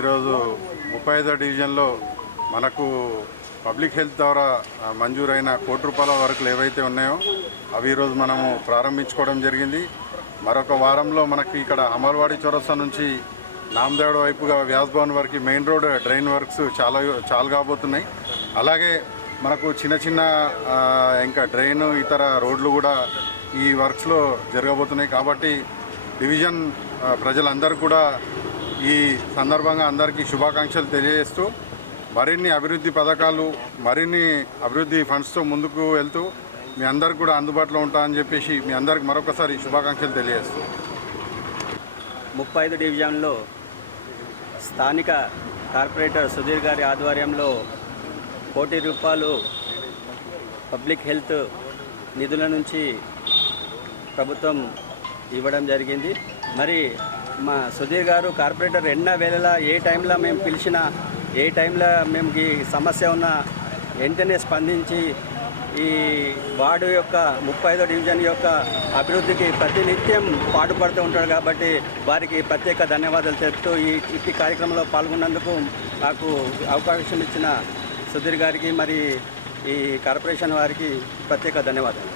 ఈరోజు 35వ డివిజన్లో మనకు పబ్లిక్ హెల్త్ ద్వారా మంజూరైన ₹1 కోటి వర్కులు ఏవైతే ఉన్నాయో అవి ఈరోజు మనము ప్రారంభించుకోవడం జరిగింది. మరొక వారంలో మనకి ఇక్కడ అమర్వాడి చౌరస్తా నుంచి నామదేవుడ వైపుగా వ్యాస్ భవన్ వరకు మెయిన్ రోడ్ డ్రైన్ వర్క్స్ చాలా కాబోతున్నాయి. అలాగే మనకు చిన్న చిన్న ఇంకా డ్రైన్ ఇతర రోడ్లు కూడా ఈ వర్క్స్లో జరగబోతున్నాయి. కాబట్టి డివిజన్ ప్రజలందరూ కూడా ఈ సందర్భంగా అందరికీ శుభాకాంక్షలు తెలియజేస్తూ మరిన్ని అభివృద్ధి పథకాలు మరిన్ని అభివృద్ధి ఫండ్స్తో ముందుకు వెళ్తూ మీ అందరికి కూడా అందుబాటులో ఉంటామని చెప్పేసి మీ అందరికి మరొకసారి శుభాకాంక్షలు తెలియజేస్తూ 35 డివిజన్లో స్థానిక కార్పొరేటర్ సుధీర్ గారి ఆధ్వర్యంలో ₹1 కోటి పబ్లిక్ హెల్త్ నిధుల నుంచి ప్రభుత్వం ఇవ్వడం జరిగింది. మరి మా సుధీర్ గారు కార్పొరేటర్ ఎన్న వేళలా ఏ టైంలో మేము పిలిచినా ఏ టైంలో మేము ఈ సమస్య ఉన్న వెంటనే స్పందించి ఈ వార్డు యొక్క 35వ డివిజన్ యొక్క అభివృద్ధికి ప్రతినిత్యం పాటుపడుతూ ఉంటాడు. కాబట్టి వారికి ప్రత్యేక ధన్యవాదాలు తెలుపుతూ ఈ కార్యక్రమంలో పాల్గొన్నందుకు నాకు అవకాశం ఇచ్చిన సుధీర్ గారికి మరి ఈ కార్పొరేషన్ వారికి ప్రత్యేక ధన్యవాదాలు.